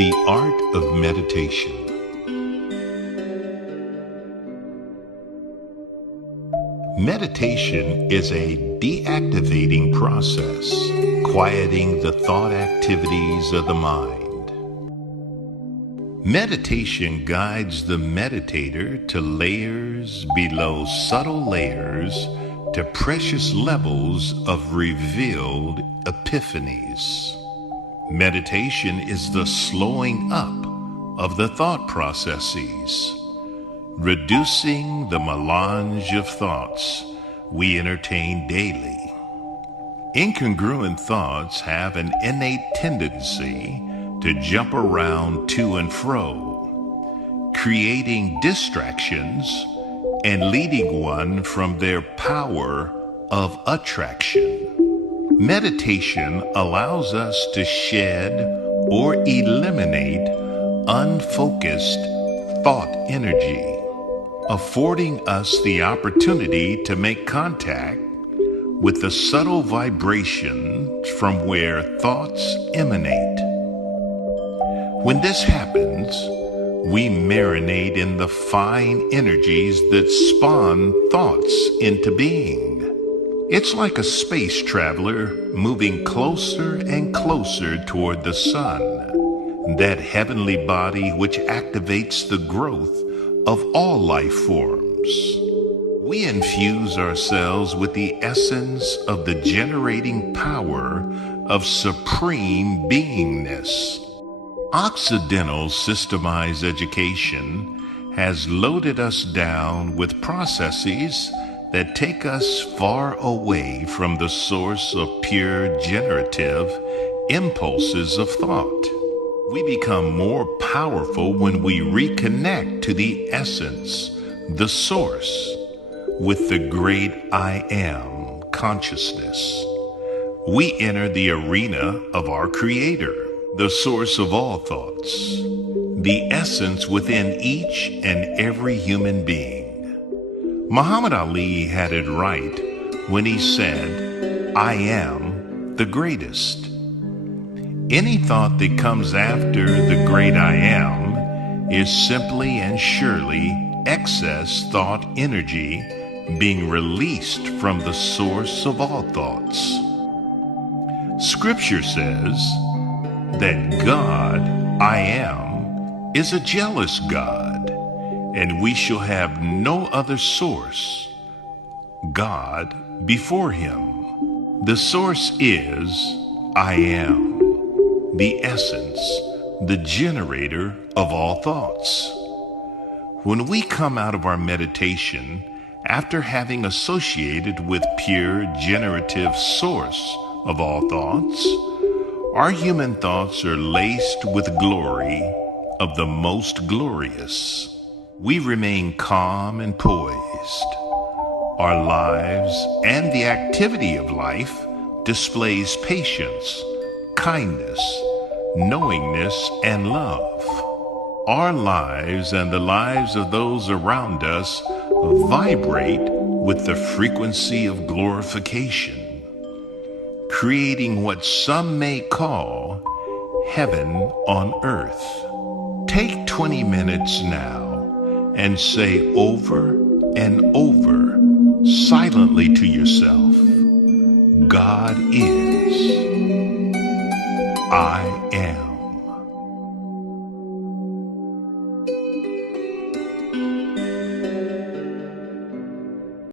The art of meditation. Meditation is a deactivating process, quieting the thought activities of the mind. Meditation guides the meditator to layers below subtle layers to precious levels of revealed epiphanies. Meditation is the slowing up of the thought processes, reducing the melange of thoughts we entertain daily. Incongruent thoughts have an innate tendency to jump around to and fro, creating distractions and leading one from their power of attraction. Meditation allows us to shed or eliminate unfocused thought energy, affording us the opportunity to make contact with the subtle vibration from where thoughts emanate. When this happens, we marinate in the fine energies that spawn thoughts into being. It's like a space traveler moving closer and closer toward the sun, that heavenly body which activates the growth of all life forms. We infuse ourselves with the essence of the generating power of supreme beingness. Occidental systemized education has loaded us down with processes that take us far away from the source of pure generative impulses of thought. We become more powerful when we reconnect to the essence, the source, with the great I Am consciousness. We enter the arena of our Creator, the source of all thoughts, the essence within each and every human being. Muhammad Ali had it right when he said, "I am the greatest." Any thought that comes after the great I Am is simply and surely excess thought energy being released from the source of all thoughts. Scripture says that God, I Am, is a jealous God, and we shall have no other source, God, before him. The source is I Am, the essence, the generator of all thoughts. When we come out of our meditation, after having associated with pure generative source of all thoughts, our human thoughts are laced with glory of the most glorious. We remain calm and poised. Our lives and the activity of life displays patience, kindness, knowingness, and love. Our lives and the lives of those around us vibrate with the frequency of glorification, creating what some may call heaven on earth. Take 20 minutes now and say over and over silently to yourself, God is, I am.